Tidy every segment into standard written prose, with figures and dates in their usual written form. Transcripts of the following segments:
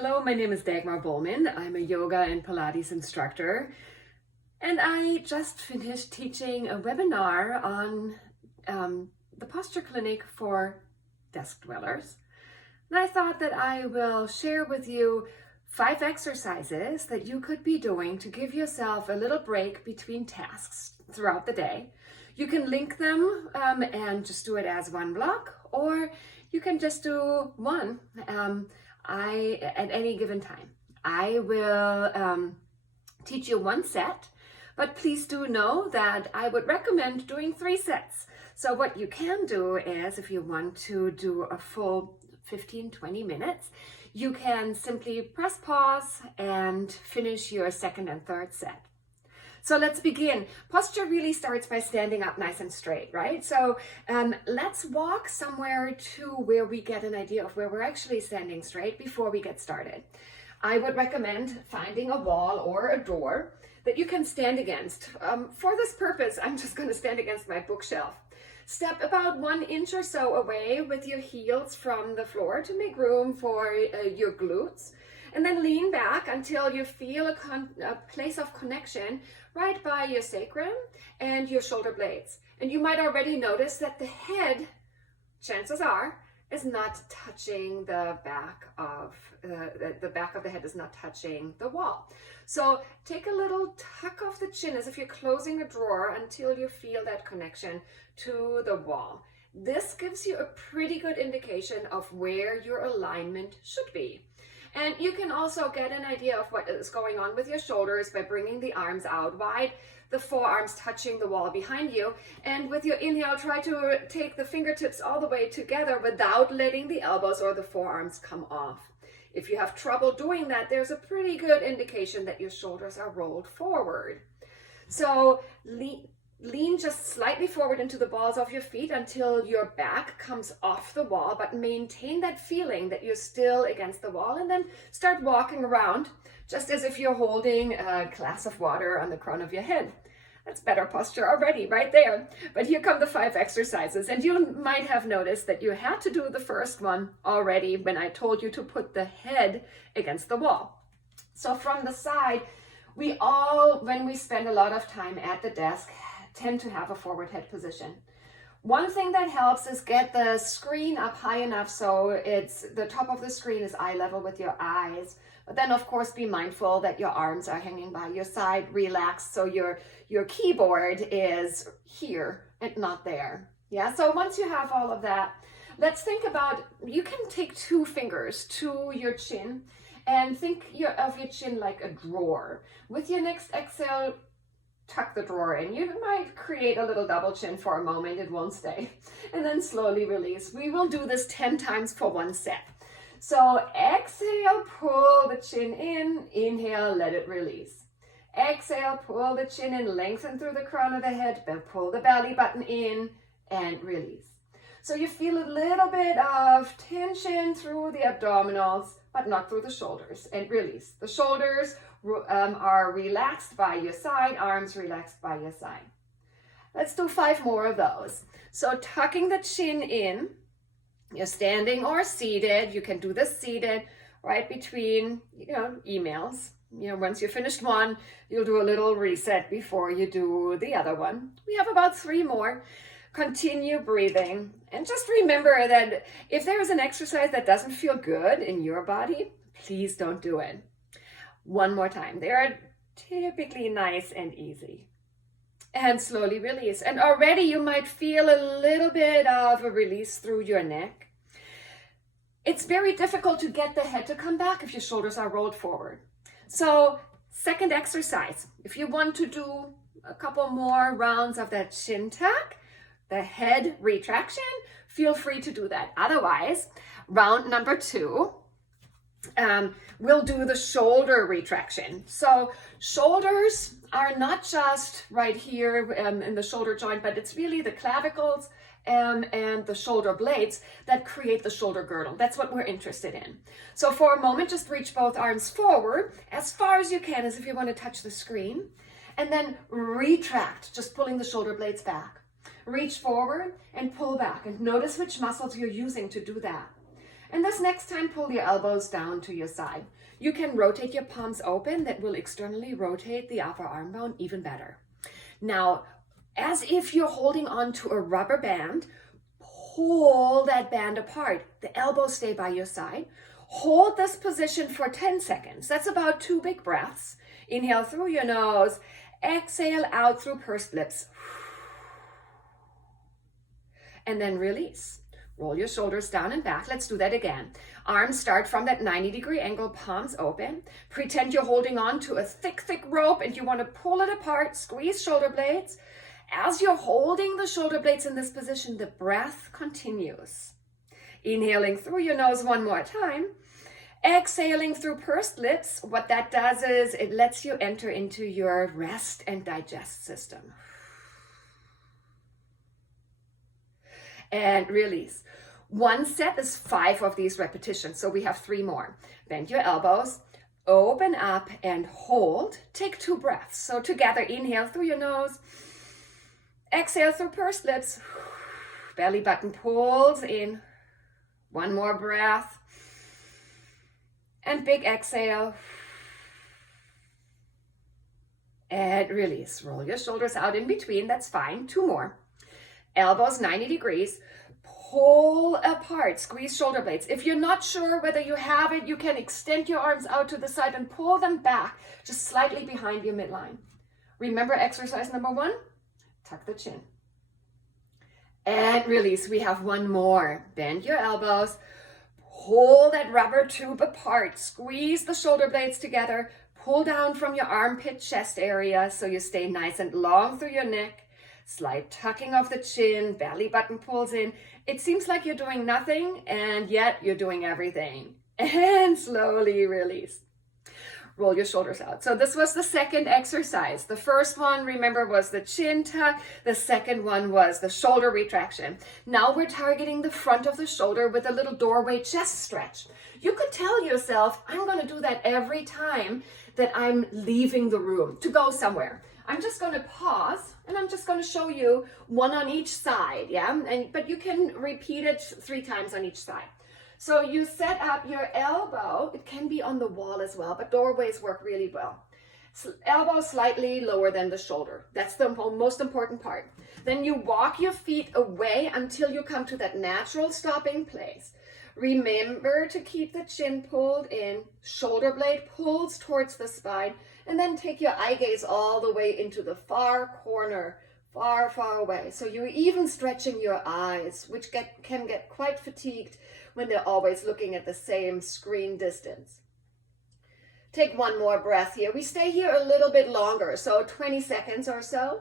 Hello, my name is Dagmar Bowman. I'm a yoga and Pilates instructor, and I just finished teaching a webinar on the posture clinic for desk dwellers. And I thought that I will share with you 5 exercises that you could be doing to give yourself a little break between tasks throughout the day. You can link them and just do it as one block, or you can just do one at any given time. I will teach you one set, but please do know that I would recommend doing 3 sets. So what you can do is, if you want to do a full 15-20 minutes, you can simply press pause and finish your second and third set. So let's begin. Posture really starts by standing up nice and straight, right? So let's walk somewhere to where we get an idea of where we're actually standing straight before we get started. I would recommend finding a wall or a door that you can stand against. For this purpose, I'm just going to stand against my bookshelf. Step about 1 inch or so away with your heels from the floor to make room for your glutes. And then lean back until you feel a place of connection right by your sacrum and your shoulder blades. And you might already notice that the head, chances are, is not touching the back of the head is not touching the wall. So take a little tuck of the chin as if you're closing a drawer until you feel that connection to the wall. This gives you a pretty good indication of where your alignment should be. And you can also get an idea of what is going on with your shoulders by bringing the arms out wide, the forearms touching the wall behind you. And with your inhale, try to take the fingertips all the way together without letting the elbows or the forearms come off. If you have trouble doing that, there's a pretty good indication that your shoulders are rolled forward. So lean just slightly forward into the balls of your feet until your back comes off the wall, but maintain that feeling that you're still against the wall, and then start walking around just as if you're holding a glass of water on the crown of your head. That's better posture already right there. But here come the 5 exercises, and you might have noticed that you had to do the first one already when I told you to put the head against the wall. So from the side, we all, when we spend a lot of time at the desk, tend to have a forward head position. One thing that helps is get the screen up high enough so the top of the screen is eye level with your eyes. But then of course be mindful that your arms are hanging by your side, relaxed, so your keyboard is here and not there. Yeah, so once you have all of that, let's think about, you can take 2 fingers to your chin and think of your chin like a drawer. With your next exhale, tuck the drawer in. You might create a little double chin for a moment, it won't stay. And then slowly release. We will do this 10 times for 1 set. So exhale, pull the chin in, inhale, let it release. Exhale, pull the chin in, lengthen through the crown of the head, then pull the belly button in and release. So you feel a little bit of tension through the abdominals, but not through the shoulders, and release. The shoulders are relaxed by your side, arms relaxed by your side. Let's do 5 more of those. So tucking the chin in, you're standing or seated. You can do this seated right between, emails. Once you finished one, you'll do a little reset before you do the other one. We have about 3 more. Continue breathing. And just remember that if there is an exercise that doesn't feel good in your body, please don't do it. 1 more time. They are typically nice and easy. And slowly release. And already you might feel a little bit of a release through your neck. It's very difficult to get the head to come back if your shoulders are rolled forward. So second exercise, if you want to do a couple more rounds of that chin tuck, the head retraction, feel free to do that. Otherwise, round number 2, we'll do the shoulder retraction. So shoulders are not just right here in the shoulder joint, but it's really the clavicles and the shoulder blades that create the shoulder girdle. That's what we're interested in. So for a moment, just reach both arms forward as far as you can, as if you want to touch the screen, and then retract, just pulling the shoulder blades back. Reach forward and pull back, and notice which muscles you're using to do that. And this next time, pull your elbows down to your side. You can rotate your palms open. That will externally rotate the upper arm bone even better. Now, as if you're holding on to a rubber band, pull that band apart. The elbows stay by your side. Hold this position for 10 seconds. That's about 2 big breaths. Inhale through your nose. Exhale out through pursed lips. And then release. Roll your shoulders down and back. Let's do that again. Arms start from that 90-degree angle, palms open. Pretend you're holding on to a thick rope and you want to pull it apart. Squeeze shoulder blades. As you're holding the shoulder blades in this position, the breath continues. Inhaling through your nose one more time. Exhaling through pursed lips. What that does is it lets you enter into your rest and digest system. And release. One set is 5 of these repetitions, so we have 3 more. Bend your elbows, open up and hold. Take 2 breaths. So together, inhale through your nose, exhale through pursed lips, belly button pulls in. One more breath, and big exhale, and release. Roll your shoulders out in between, that's fine. 2 more. Elbows 90 degrees. Pull apart, squeeze shoulder blades. If you're not sure whether you have it, you can extend your arms out to the side and pull them back just slightly behind your midline. Remember exercise number 1? Tuck the chin. And release. We have 1 more. Bend your elbows. Pull that rubber tube apart. Squeeze the shoulder blades together. Pull down from your armpit chest area so you stay nice and long through your neck. Slight tucking of the chin, belly button pulls in. It seems like you're doing nothing, and yet you're doing everything. And slowly release. Roll your shoulders out. So this was the second exercise. The first one, remember, was the chin tuck. The second one was the shoulder retraction. Now we're targeting the front of the shoulder with a little doorway chest stretch. You could tell yourself, I'm going to do that every time that I'm leaving the room to go somewhere. I'm just going to pause and I'm just going to show you 1 on each side, yeah? But you can repeat it 3 times on each side. So you set up your elbow, it can be on the wall as well, but doorways work really well. So elbow slightly lower than the shoulder. That's the most important part. Then you walk your feet away until you come to that natural stopping place. Remember to keep the chin pulled in, shoulder blade pulls towards the spine, and then take your eye gaze all the way into the far corner, far, far away. So you're even stretching your eyes, which can get quite fatigued when they're always looking at the same screen distance. Take 1 more breath here. We stay here a little bit longer, so 20 seconds or so.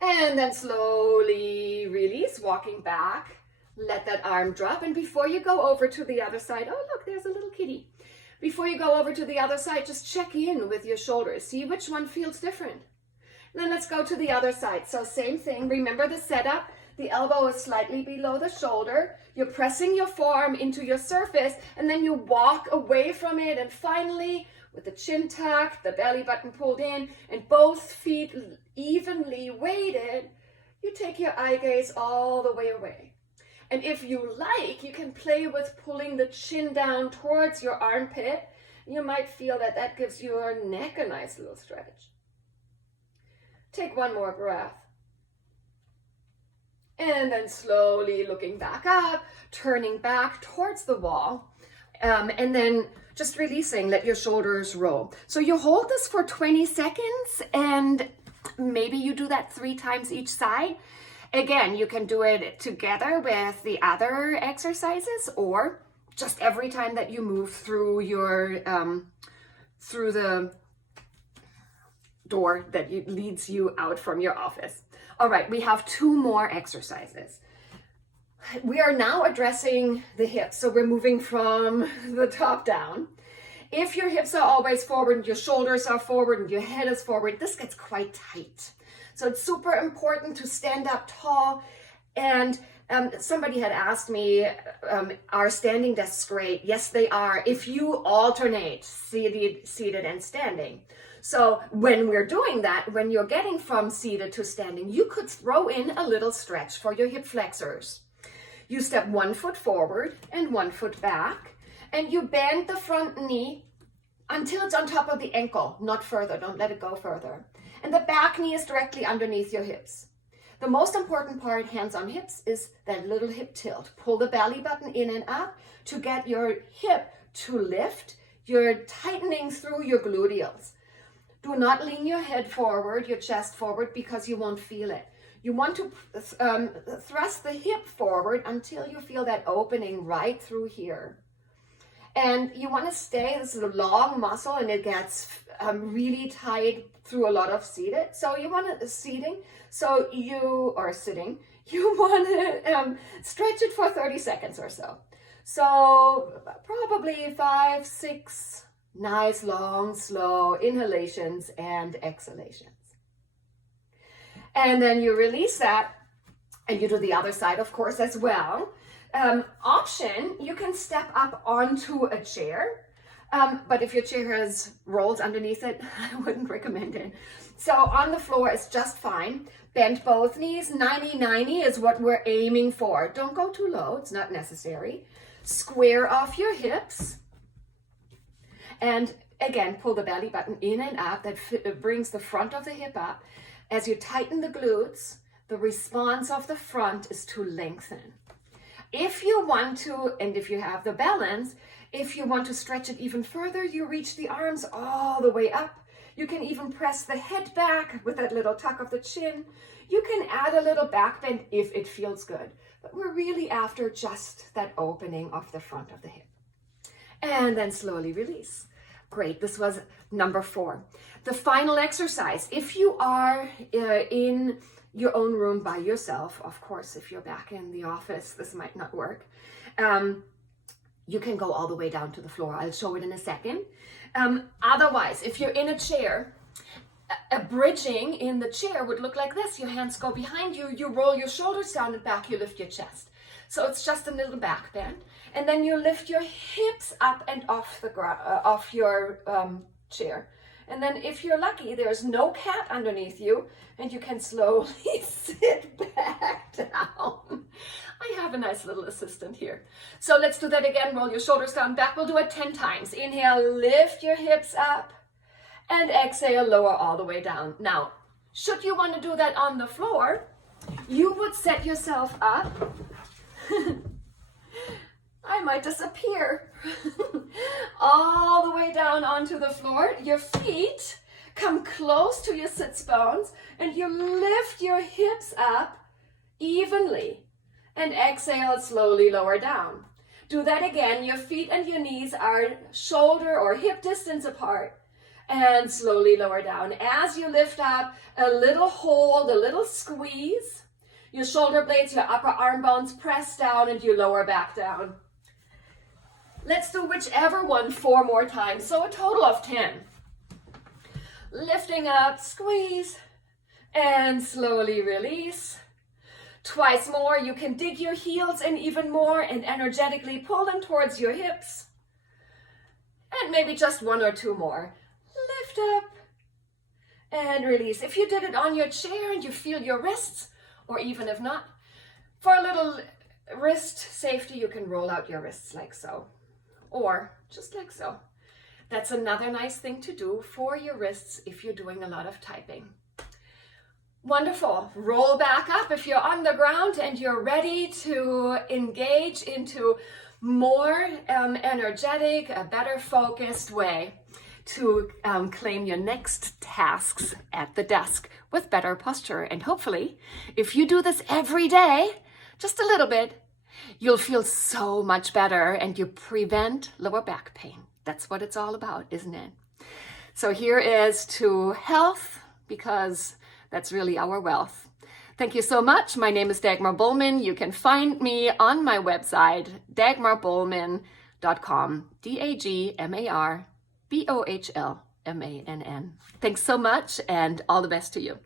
And then slowly release, walking back. Let that arm drop, and before you go over to the other side, oh look, there's a little kitty. Before you go over to the other side, just check in with your shoulders. See which one feels different. Then let's go to the other side. So same thing, remember the setup. The elbow is slightly below the shoulder. You're pressing your forearm into your surface, and then you walk away from it, and finally, with the chin tucked, the belly button pulled in, and both feet evenly weighted, you take your eye gaze all the way away. And if you like, you can play with pulling the chin down towards your armpit. You might feel that that gives your neck a nice little stretch. Take 1 more breath. And then slowly looking back up, turning back towards the wall. And then just releasing, let your shoulders roll. So you hold this for 20 seconds and maybe you do that 3 times each side. Again, you can do it together with the other exercises or just every time that you move through your, through the door that leads you out from your office. All right, we have 2 more exercises. We are now addressing the hips. So we're moving from the top down. If your hips are always forward and your shoulders are forward and your head is forward, this gets quite tight. So it's super important to stand up tall. And somebody had asked me, are standing desks great? Yes, they are. If you alternate seated and standing. So when we're doing that, when you're getting from seated to standing, you could throw in a little stretch for your hip flexors. You step 1 foot forward and 1 foot back, and you bend the front knee until it's on top of the ankle, not further. Don't let it go further. And the back knee is directly underneath your hips. The most important part, hands on hips, is that little hip tilt. Pull the belly button in and up to get your hip to lift. You're tightening through your gluteals. Do not lean your head forward, your chest forward, because you won't feel it. You want to thrust the hip forward until you feel that opening right through here. And you want to stay, this is a long muscle and it gets really tight through a lot of seated. So you want to, sitting, you want to stretch it for 30 seconds or so. So probably 5, 6 nice, long, slow inhalations and exhalations. And then you release that and you do the other side, of course, as well. Option, you can step up onto a chair, but if your chair has rolls underneath it, I wouldn't recommend it. So on the floor is just fine. Bend both knees. 90-90 is what we're aiming for. Don't go too low, it's not necessary. Square off your hips. And again, pull the belly button in and up. That brings the front of the hip up. As you tighten the glutes, the response of the front is to lengthen. If you want to, and if you have the balance, if you want to stretch it even further, you reach the arms all the way up. You can even press the head back with that little tuck of the chin. You can add a little back bend if it feels good. But we're really after just that opening of the front of the hip. And then slowly release. Great, this was number 4. The final exercise, if you are in your own room by yourself, of course, if you're back in the office, this might not work. You can go all the way down to the floor. I'll show it in a second. Otherwise, if you're in a chair, a bridging in the chair would look like this. Your hands go behind you, you roll your shoulders down and back, you lift your chest. So it's just a little back bend. And then you lift your hips up and off your chair. And then if you're lucky, there's no cat underneath you and you can slowly sit back down. I have a nice little assistant here. So let's do that again. Roll your shoulders down, back. We'll do it 10 times. Inhale, lift your hips up, and exhale, lower all the way down. Now, should you want to do that on the floor, you would set yourself up. I might disappear. All the way down onto the floor. Your feet come close to your sits bones and you lift your hips up evenly and exhale, slowly lower down. Do that again. Your feet and your knees are shoulder or hip distance apart and slowly lower down. As you lift up, a little hold, a little squeeze. Your shoulder blades, your upper arm bones press down and you lower back down. Let's do whichever one 4 more times, so a total of 10. Lifting up, squeeze, and slowly release. Twice more, you can dig your heels in even more and energetically pull them towards your hips. And maybe just 1 or 2 more. Lift up and release. If you did it on your chair and you feel your wrists, or even if not, for a little wrist safety, you can roll out your wrists like so. Or just like so. That's another nice thing to do for your wrists if you're doing a lot of typing. Wonderful. Roll back up if you're on the ground and you're ready to engage into more energetic, a better focused way to claim your next tasks at the desk with better posture. And hopefully, if you do this every day, just a little bit, you'll feel so much better and you prevent lower back pain. That's what it's all about, isn't it? So here is to health, because that's really our wealth. Thank you so much. My name is Dagmar Bollmann. You can find me on my website, dagmarbollmann.com, DagmarBollmann. Thanks so much and all the best to you.